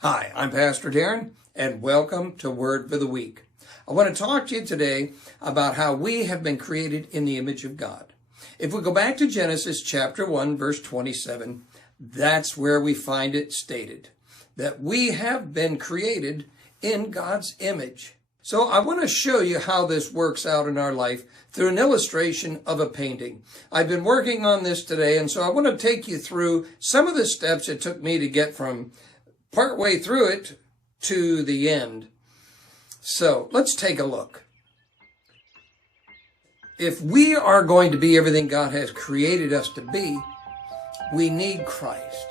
Hi, I'm Pastor Darren, and welcome to Word for the Week. I want to talk to you today about how we have been created in the image of God. If we go back to Genesis chapter 1, verse 27, that's where we find it stated, that we have been created in God's image. So I want to show you how this works out in our life through an illustration of a painting. I've been working on this today, and so I want to take you through some of the steps it took me to get from partway through it to the end. So let's take a look. If we are going to be everything God has created us to be, we need Christ.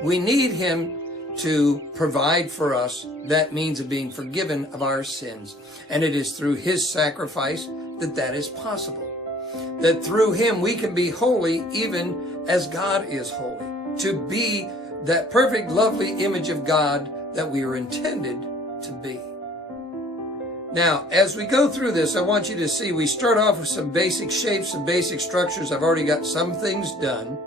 We need Him to provide for us that means of being forgiven of our sins. And it is through His sacrifice that is possible. That through Him we can be holy even as God is holy. To be that perfect, lovely image of God that we are intended to be. Now, as we go through this, I want you to see we start off with some basic shapes, some basic structures. I've already got some things done.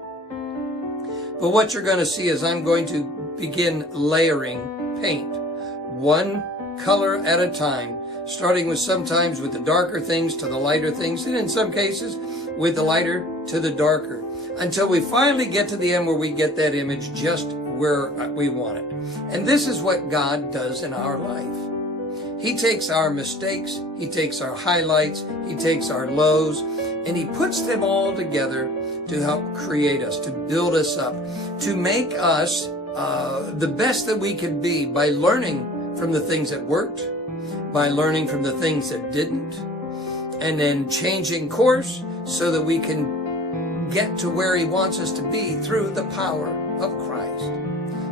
But what you're going to see is I'm going to begin layering paint, one color at a time, starting with sometimes with the darker things to the lighter things, and in some cases with the lighter to the darker, until we finally get to the end where we get that image just where we want it. And this is what God does in our life. He takes our mistakes, He takes our highlights, He takes our lows, and He puts them all together to help create us, to build us up, to make us the best that we can be by learning from the things that worked, by learning from the things that didn't, and then changing course so that we can get to where He wants us to be through the power of Christ.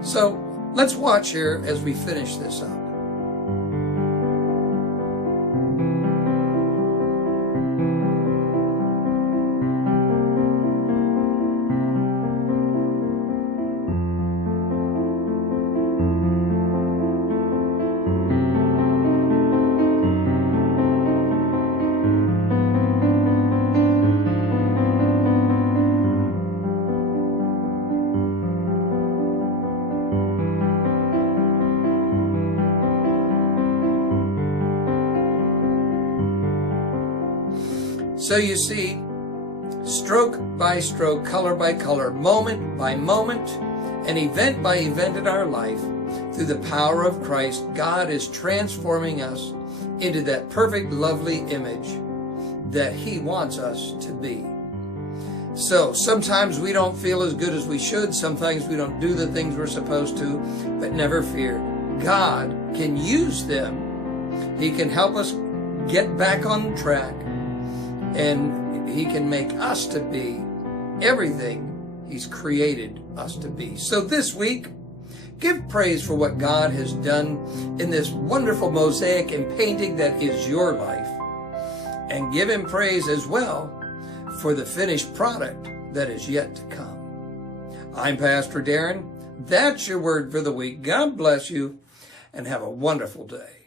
So let's watch here as we finish this up. So you see, stroke by stroke, color by color, moment by moment, and event by event in our life, through the power of Christ, God is transforming us into that perfect, lovely image that He wants us to be. So sometimes we don't feel as good as we should. Sometimes we don't do the things we're supposed to, but never fear. God can use them. He can help us get back on track. And He can make us to be everything He's created us to be. So this week, give praise for what God has done in this wonderful mosaic and painting that is your life. And give Him praise as well for the finished product that is yet to come. I'm Pastor Darren. That's your word for the week. God bless you and have a wonderful day.